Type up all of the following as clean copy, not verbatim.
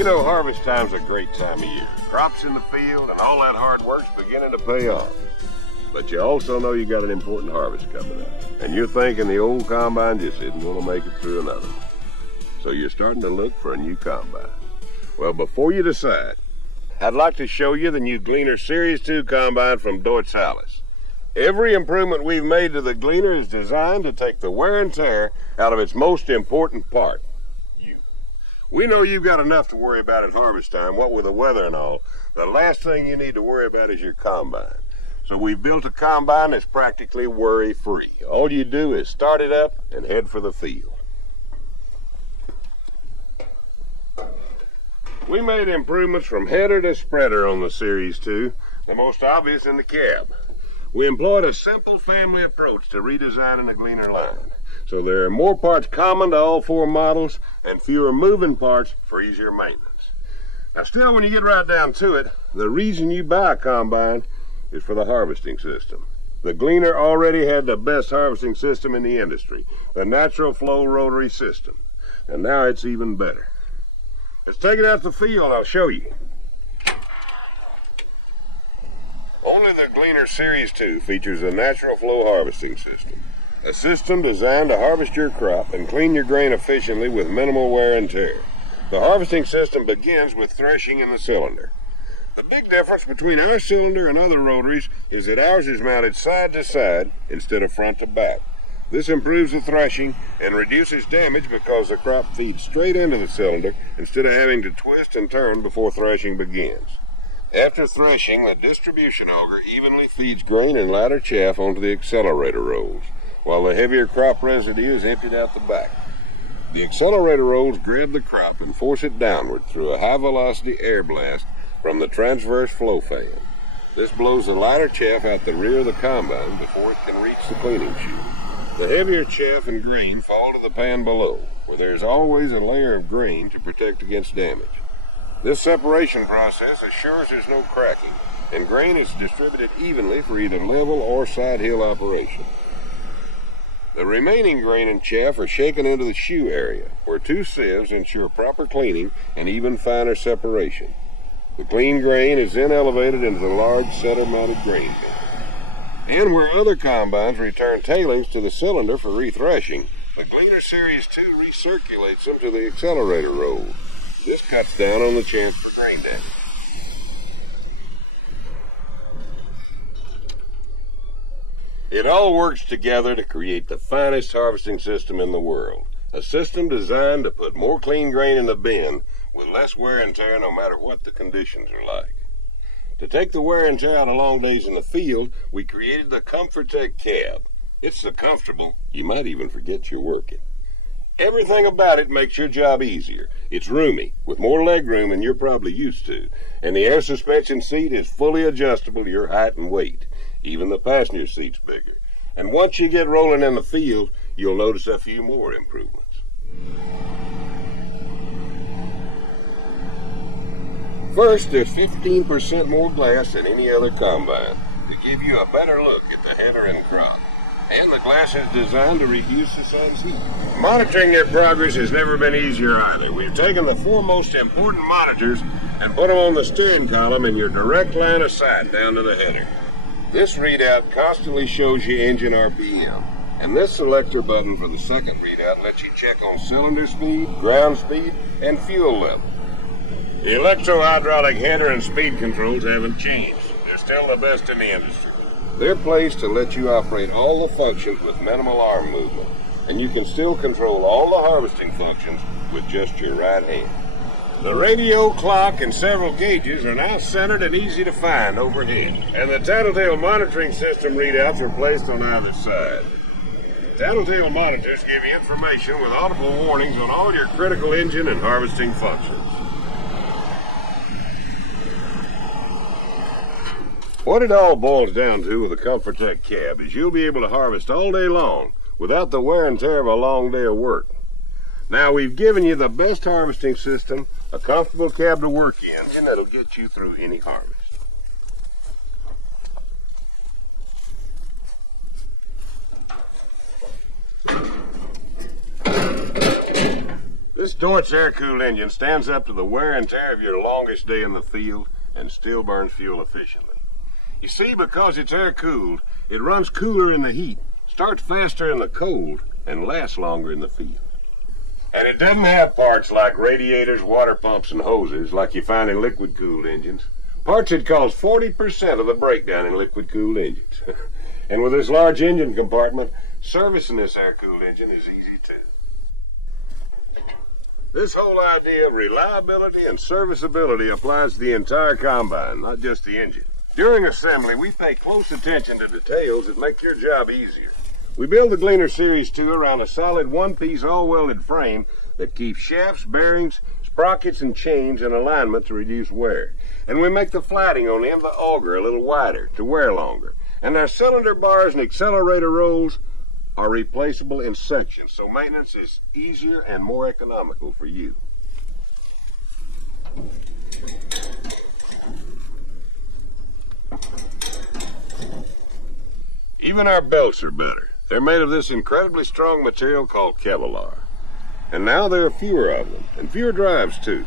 You know, harvest time's a great time of year. Crops in the field and all that hard work's beginning to pay off. But you also know you got an important harvest coming up. And you're thinking the old combine just isn't going to make it through another one. So you're starting to look for a new combine. Well, before you decide, I'd like to show you the new Gleaner Series 2 combine from Deutz Allis. Every improvement we've made to the Gleaner is designed to take the wear and tear out of its most important part, you. We know you've got enough to worry about at harvest time, what with the weather and all. The last thing you need to worry about is your combine. So we've built a combine that's practically worry-free. All you do is start it up and head for the field. We made improvements from header to spreader on the Series 2, the most obvious in the cab. We employed a simple family approach to redesigning the Gleaner line. So there are more parts common to all four models and fewer moving parts for easier maintenance. Now still, when you get right down to it, the reason you buy a combine is for the harvesting system. The Gleaner already had the best harvesting system in the industry, the natural flow rotary system. And now it's even better. Let's take it out to the field, I'll show you. Only the Gleaner Series 2 features a natural flow harvesting system. A system designed to harvest your crop and clean your grain efficiently with minimal wear and tear. The harvesting system begins with threshing in the cylinder. The big difference between our cylinder and other rotaries is that ours is mounted side to side instead of front to back. This improves the threshing and reduces damage because the crop feeds straight into the cylinder instead of having to twist and turn before threshing begins. After threshing, the distribution auger evenly feeds grain and lighter chaff onto the accelerator rolls, while the heavier crop residue is emptied out the back. The accelerator rolls grab the crop and force it downward through a high-velocity air blast from the transverse flow fan. This blows the lighter chaff out the rear of the combine before it can reach the cleaning chute. The heavier chaff and grain fall to the pan below, where there is always a layer of grain to protect against damage. This separation process assures there's no cracking, and grain is distributed evenly for either level or side hill operation. The remaining grain and chaff are shaken into the shoe area, where two sieves ensure proper cleaning and even finer separation. The clean grain is then elevated into the large center-mounted grain bin. And where other combines return tailings to the cylinder for rethreshing, the Gleaner Series 2 recirculates them to the accelerator roll. This cuts down on the chance for grain damage. It all works together to create the finest harvesting system in the world. A system designed to put more clean grain in the bin with less wear and tear no matter what the conditions are like. To take the wear and tear out of long days in the field, we created the ComfortTech cab. It's so comfortable, you might even forget you're working. Everything about it makes your job easier. It's roomy, with more leg room than you're probably used to, and the air suspension seat is fully adjustable to your height and weight. Even the passenger seat's bigger. And once you get rolling in the field, you'll notice a few more improvements. First, there's 15% more glass than any other combine to give you a better look at the header and crop. And the glass is designed to reduce the sun's heat. Monitoring your progress has never been easier either. We've taken the four most important monitors and put them on the steering column in your direct line of sight down to the header. This readout constantly shows you engine RPM, and this selector button for the second readout lets you check on cylinder speed, ground speed, and fuel level. The electro-hydraulic header and speed controls haven't changed. They're still the best in the industry. They're placed to let you operate all the functions with minimal arm movement, and you can still control all the harvesting functions with just your right hand. The radio, clock, and several gauges are now centered and easy to find overhead, and the tattletale monitoring system readouts are placed on either side. Tattletale monitors give you information with audible warnings on all your critical engine and harvesting functions. What it all boils down to with the ComfortTech cab is you'll be able to harvest all day long without the wear and tear of a long day of work. Now, we've given you the best harvesting system, a comfortable cab to work in, and that'll get you through any harvest. This Deutz air-cooled engine stands up to the wear and tear of your longest day in the field and still burns fuel efficiently. You see, because it's air-cooled, it runs cooler in the heat, starts faster in the cold, and lasts longer in the field. And it doesn't have parts like radiators, water pumps, and hoses like you find in liquid-cooled engines. Parts that cause 40% of the breakdown in liquid-cooled engines. And with this large engine compartment, servicing this air-cooled engine is easy too. This whole idea of reliability and serviceability applies to the entire combine, not just the engine. During assembly, we pay close attention to details that make your job easier. We build the Gleaner Series 2 around a solid one-piece all-welded frame that keeps shafts, bearings, sprockets, and chains in alignment to reduce wear. And we make the flatting on the end of the auger a little wider to wear longer. And our cylinder bars and accelerator rolls are replaceable in sections, so maintenance is easier and more economical for you. Even our belts are better. They're made of this incredibly strong material called Kevlar. And now there are fewer of them, and fewer drives too.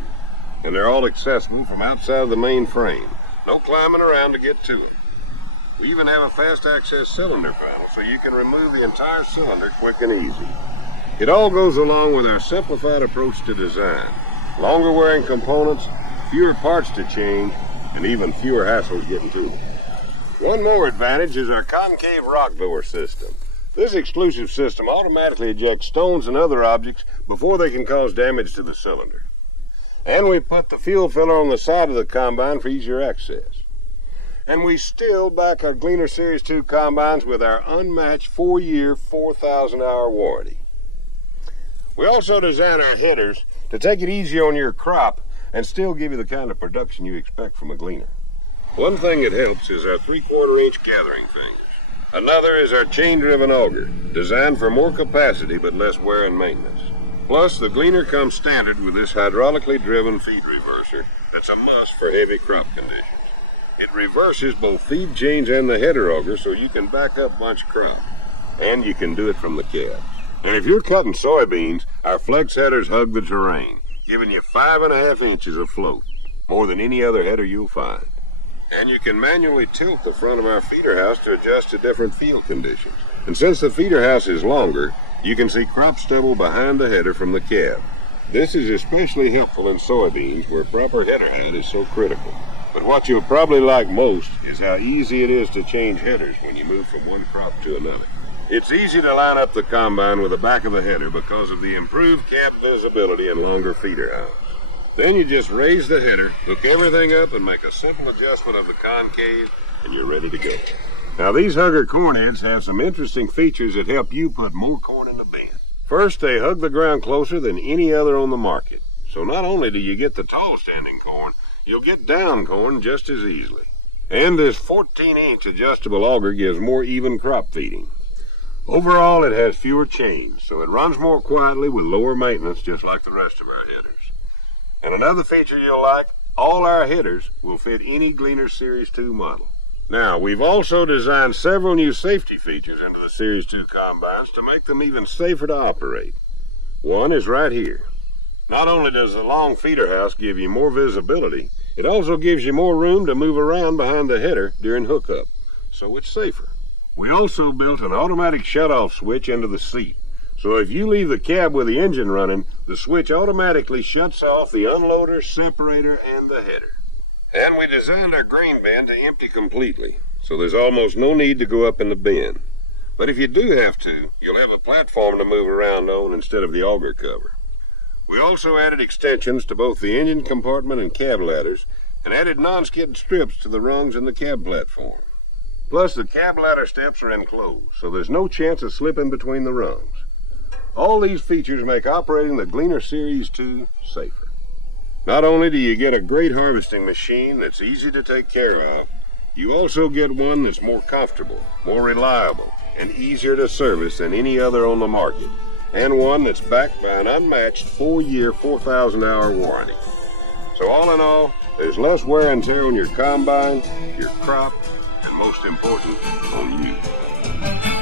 And they're all accessible from outside of the main frame. No climbing around to get to them. We even have a fast access cylinder panel so you can remove the entire cylinder quick and easy. It all goes along with our simplified approach to design. Longer wearing components, fewer parts to change, and even fewer hassles getting to them. One more advantage is our concave rock door system. This exclusive system automatically ejects stones and other objects before they can cause damage to the cylinder. And we put the fuel filler on the side of the combine for easier access. And we still back our Gleaner Series 2 combines with our unmatched 4-year, 4,000-hour warranty. We also design our headers to take it easy on your crop and still give you the kind of production you expect from a gleaner. One thing that helps is our 3/4-inch gathering fingers. Another is our chain-driven auger, designed for more capacity but less wear and maintenance. Plus, the Gleaner comes standard with this hydraulically driven feed reverser that's a must for heavy crop conditions. It reverses both feed chains and the header auger so you can back up bunch crop. And you can do it from the cab. And if you're cutting soybeans, our flex headers hug the terrain, giving you 5.5 inches of float, more than any other header you'll find. And you can manually tilt the front of our feeder house to adjust to different field conditions. And since the feeder house is longer, you can see crop stubble behind the header from the cab. This is especially helpful in soybeans where proper header height is so critical. But what you'll probably like most is how easy it is to change headers when you move from one crop to another. It's easy to line up the combine with the back of the header because of the improved cab visibility and longer feeder house. Then you just raise the header, hook everything up, and make a simple adjustment of the concave, and you're ready to go. Now, these hugger corn heads have some interesting features that help you put more corn in the bin. First, they hug the ground closer than any other on the market. So not only do you get the tall standing corn, you'll get down corn just as easily. And this 14-inch adjustable auger gives more even crop feeding. Overall, it has fewer chains, so it runs more quietly with lower maintenance, just like the rest of our headers. And another feature you'll like, all our headers will fit any Gleaner Series 2 model. Now, we've also designed several new safety features into the Series 2 combines to make them even safer to operate. One is right here. Not only does the long feeder house give you more visibility, it also gives you more room to move around behind the header during hookup, so it's safer. We also built an automatic shut-off switch into the seat. So if you leave the cab with the engine running, the switch automatically shuts off the unloader, separator, and the header. And we designed our grain bin to empty completely, so there's almost no need to go up in the bin. But if you do have to, you'll have a platform to move around on instead of the auger cover. We also added extensions to both the engine compartment and cab ladders, and added non-skid strips to the rungs in the cab platform. Plus, the cab ladder steps are enclosed, so there's no chance of slipping between the rungs. All these features make operating the Gleaner Series 2 safer. Not only do you get a great harvesting machine that's easy to take care of, you also get one that's more comfortable, more reliable, and easier to service than any other on the market, and one that's backed by an unmatched 4-year, 4,000-hour warranty. So all in all, there's less wear and tear on your combine, your crop, and most important, on you.